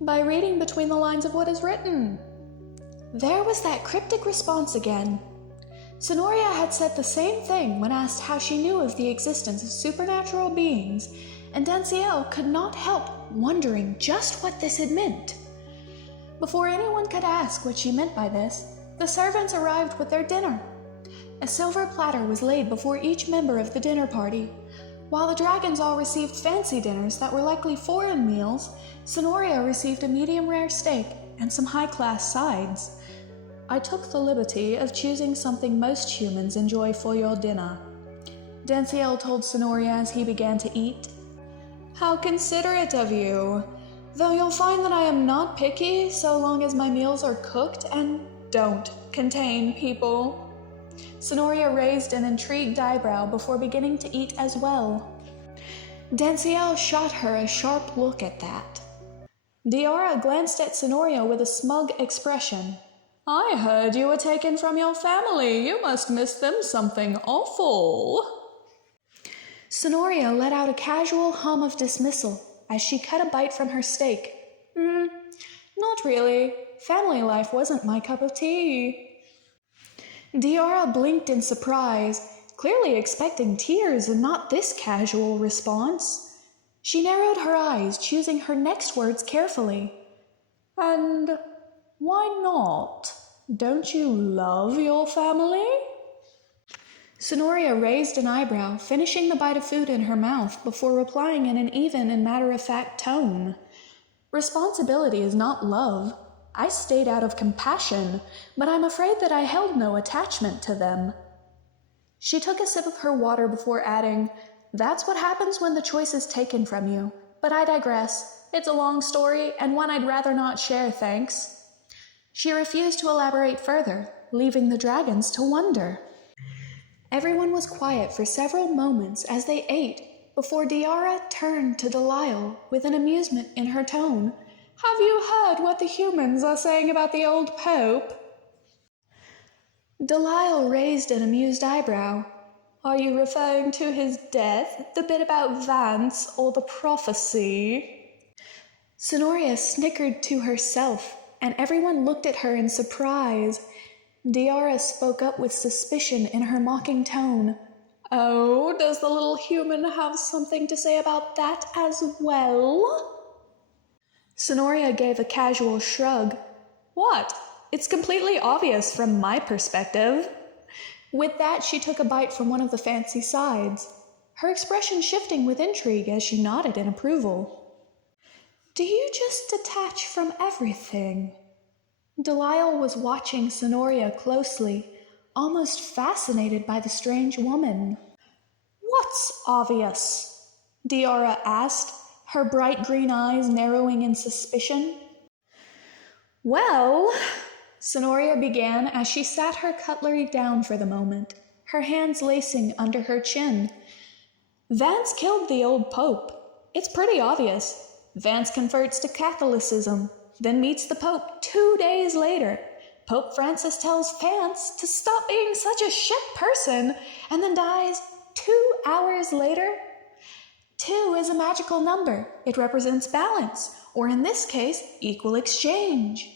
By reading between the lines of what is written. There was that cryptic response again. Sonoria had said the same thing when asked how she knew of the existence of supernatural beings, and Danciel could not help wondering just what this had meant. Before anyone could ask what she meant by this, the servants arrived with their dinner. A silver platter was laid before each member of the dinner party. While the dragons all received fancy dinners that were likely foreign meals, Sonoria received a medium-rare steak and some high-class sides. I took the liberty of choosing something most humans enjoy for your dinner, Danciel told Sonoria as he began to eat. How considerate of you, though you'll find that I am not picky so long as my meals are cooked and don't contain people. Sonoria raised an intrigued eyebrow before beginning to eat as well. Danciel shot her a sharp look at that. Diara glanced at Sonoria with a smug expression. I heard you were taken from your family. You must miss them something awful. Sonoria let out a casual hum of dismissal as she cut a bite from her steak. Not really. Family life wasn't my cup of tea. Diara blinked in surprise, clearly expecting tears and not this casual response. She narrowed her eyes, choosing her next words carefully. And why not? Don't you love your family? Sonoria raised an eyebrow, finishing the bite of food in her mouth before replying in an even and matter-of-fact tone. Responsibility is not love. I stayed out of compassion, but I'm afraid that I held no attachment to them. She took a sip of her water before adding, That's what happens when the choice is taken from you. But I digress. It's a long story, and one I'd rather not share, thanks. She refused to elaborate further, leaving the dragons to wonder. Everyone was quiet for several moments as they ate, before Diara turned to Delisle with an amusement in her tone. Have you heard what the humans are saying about the old Pope? Delisle raised an amused eyebrow. Are you referring to his death, the bit about Vance, or the prophecy? Sonoria snickered to herself, and everyone looked at her in surprise. Diara spoke up with suspicion in her mocking tone. Oh, does the little human have something to say about that as well? Sonoria gave a casual shrug. What? It's completely obvious from my perspective. With that, she took a bite from one of the fancy sides, her expression shifting with intrigue as she nodded in approval. Do you just detach from everything? Delisle was watching Sonoria closely, almost fascinated by the strange woman. What's obvious? Diara asked, her bright green eyes narrowing in suspicion. Well, Sonoria began as she sat her cutlery down for the moment, her hands lacing under her chin. Vance killed the old Pope. It's pretty obvious. Vance converts to Catholicism, then meets the Pope 2 days later. Pope Francis tells Vance to stop being such a shit person, and then dies 2 hours later. 2 is a magical number. It represents balance, or in this case, equal exchange.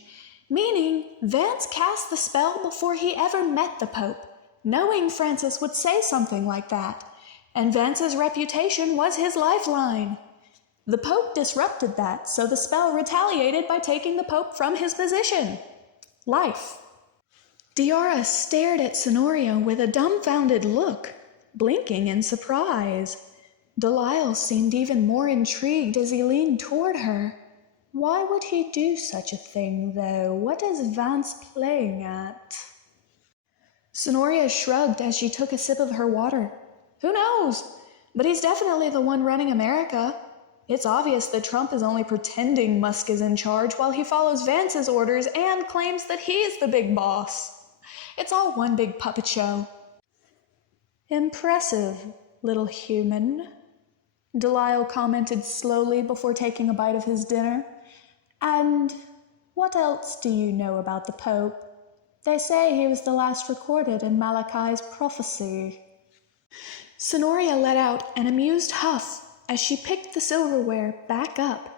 Meaning, Vance cast the spell before he ever met the Pope, knowing Francis would say something like that, and Vance's reputation was his lifeline. The Pope disrupted that, so the spell retaliated by taking the Pope from his position. Life. Diara stared at Sonoria with a dumbfounded look, blinking in surprise. Delisle seemed even more intrigued as he leaned toward her. Why would he do such a thing, though? What is Vance playing at? Sonoria shrugged as she took a sip of her water. Who knows? But he's definitely the one running America. It's obvious that Trump is only pretending Musk is in charge while he follows Vance's orders and claims that he's the big boss. It's all one big puppet show. Impressive, little human, Delisle commented slowly before taking a bite of his dinner. And what else do you know about the Pope? They say he was the last recorded in Malachi's prophecy. Sonoria let out an amused huff as she picked the silverware back up.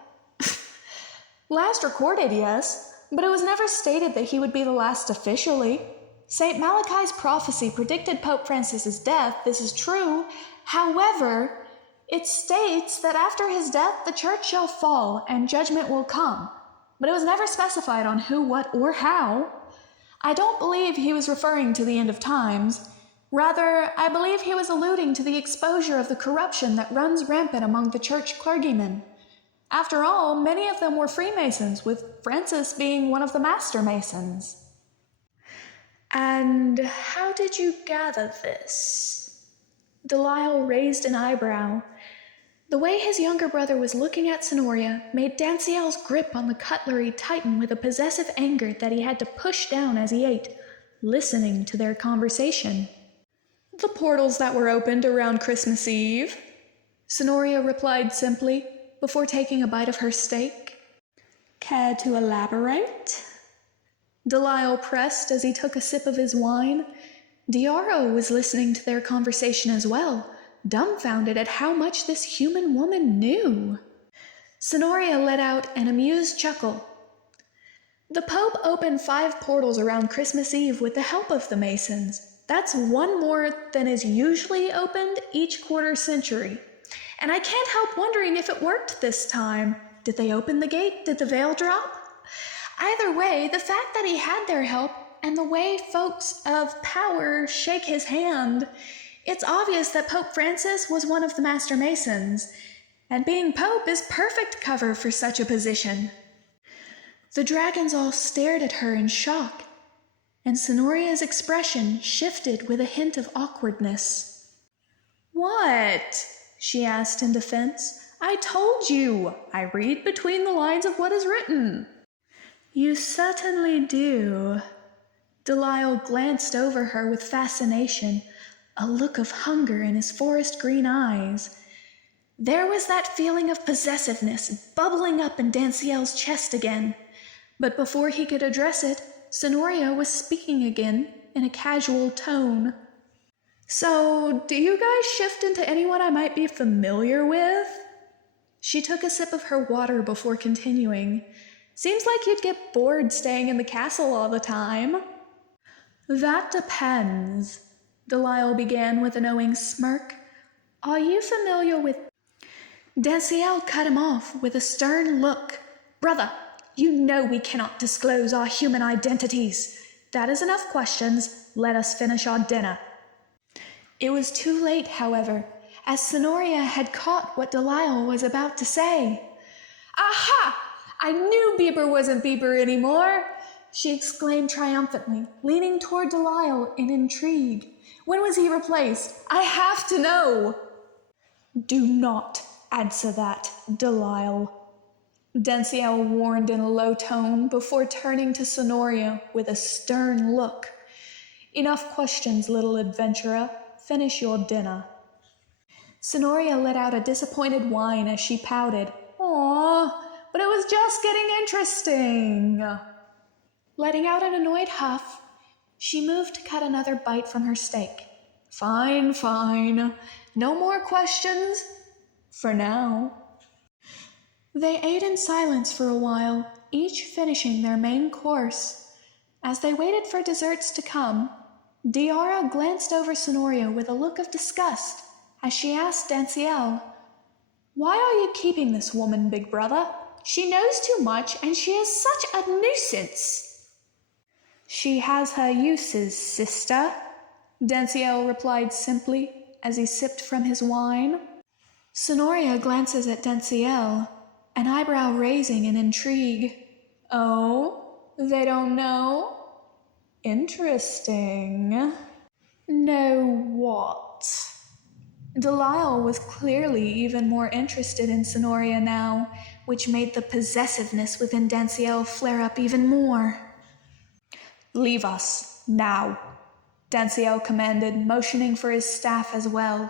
Last recorded, yes, but it was never stated that he would be the last officially. St. Malachi's prophecy predicted Pope Francis's death, this is true. However, it states that after his death, the church shall fall and judgment will come. But it was never specified on who, what, or how. I don't believe he was referring to the end of times. Rather, I believe he was alluding to the exposure of the corruption that runs rampant among the church clergymen. After all, many of them were Freemasons, with Francis being one of the Master Masons. And how did you gather this? Delisle raised an eyebrow. The way his younger brother was looking at Sonoria made Danciel's grip on the cutlery tighten with a possessive anger that he had to push down as he ate, listening to their conversation. The portals that were opened around Christmas Eve, Sonoria replied simply, before taking a bite of her steak. Care to elaborate? Delisle pressed as he took a sip of his wine. Diarra was listening to their conversation as well, dumbfounded at how much this human woman knew. Sonoria let out an amused chuckle. The Pope opened 5 portals around Christmas Eve with the help of the Masons. That's one more than is usually opened each quarter century. And I can't help wondering if it worked this time. Did they open the gate? Did the veil drop? Either way, the fact that he had their help and the way folks of power shake his hand, it's obvious that Pope Francis was one of the Master Masons, and being Pope is perfect cover for such a position. The dragons all stared at her in shock, and Sonoria's expression shifted with a hint of awkwardness. What? She asked in defense. I told you, I read between the lines of what is written. You certainly do. Delisle glanced over her with fascination, a look of hunger in his forest green eyes. There was that feeling of possessiveness bubbling up in Danciel's chest again. But before he could address it, Sonoria was speaking again in a casual tone. So, do you guys shift into anyone I might be familiar with? She took a sip of her water before continuing. Seems like you'd get bored staying in the castle all the time. That depends. Delisle began with a knowing smirk. Are you familiar with... Danciel cut him off with a stern look. Brother, you know we cannot disclose our human identities. That is enough questions. Let us finish our dinner. It was too late, however, as Sonoria had caught what Delisle was about to say. Aha! I knew Bieber wasn't Bieber anymore, she exclaimed triumphantly, leaning toward Delisle in intrigue. When was he replaced? I have to know. Do not answer that, Delisle. Danciel warned in a low tone before turning to Sonoria with a stern look. Enough questions, little adventurer. Finish your dinner. Sonoria let out a disappointed whine as she pouted. Aw, but it was just getting interesting. Letting out an annoyed huff, she moved to cut another bite from her steak. Fine, fine. No more questions. For now. They ate in silence for a while, each finishing their main course. As they waited for desserts to come, Diarra glanced over Sonoria with a look of disgust as she asked Danciel, Why are you keeping this woman, big brother? She knows too much and she is such a nuisance. She has her uses, sister, Danciel replied simply as he sipped from his wine. Sonoria glances at Danciel, an eyebrow raising in intrigue. Oh, they don't know? Interesting. Know what? Delisle was clearly even more interested in Sonoria now, which made the possessiveness within Danciel flare up even more. Leave us, now, Danciel commanded, motioning for his staff as well,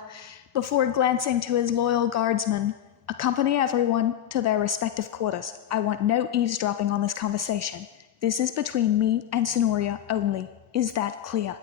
before glancing to his loyal guardsmen. Accompany everyone to their respective quarters. I want no eavesdropping on this conversation. This is between me and Sonoria only. Is that clear?